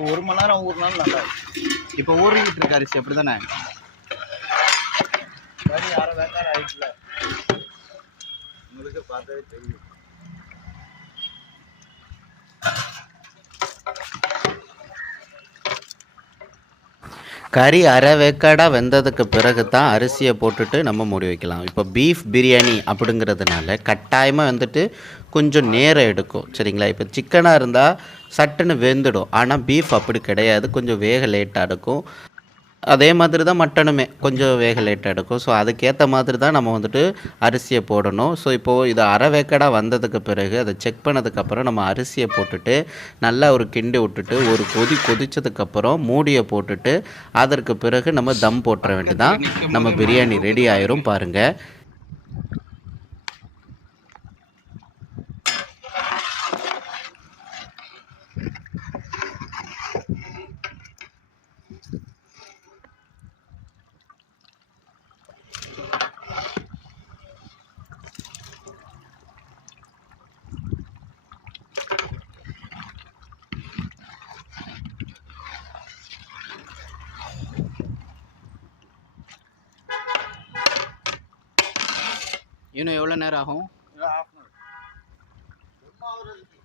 1 மணி நேரம் ஊறினாலும் நல்லா இருக்கும். இப்போ ஊறிக்கிட்டு இருக்க அரிசி அப்படி தானே? கறி அரை வேக்காடு ஆயிடுச்சுல, உங்களுக்கு பார்த்தாவே தெரியும். கறி அரை வேக்காடாக வெந்ததுக்கு பிறகு தான் அரிசியை போட்டுட்டு நம்ம மூடி வைக்கலாம். இப்போ பீஃப் பிரியாணி அப்படிங்கிறதுனால கட்டாயமாக வந்துட்டு கொஞ்சம் நேரம் எடுக்கும், சரிங்களா? இப்போ சிக்கனாக இருந்தால் சட்டுன்னு வெந்துடும், ஆனால் பீஃப் அப்படி கிடையாது, கொஞ்சம் வேக லேட்டாக எடுக்கும். அதே மாதிரி தான் மட்டனுமே கொஞ்சம் வேக லேட்டாக எடுக்கும். ஸோ அதுக்கேற்ற மாதிரி தான் நம்ம வந்துட்டு அரிசியை போடணும். ஸோ இப்போது இது அரை வேக்காடாக வந்ததுக்கு பிறகு அதை செக் பண்ணதுக்கப்புறம் நம்ம அரிசியை போட்டுட்டு நல்லா ஒரு கிண்டி விட்டுட்டு ஒரு கொதித்ததுக்கப்புறம் மூடியை போட்டுட்டு அதற்கு பிறகு நம்ம தம் போட்டுற வேண்டியதான். நம்ம பிரியாணி ரெடி ஆயிரும் பாருங்கள். இன்னும் எவ்வளோ நேரம் ஆகும்? இல்லை, 1/2 மணி நேரம்.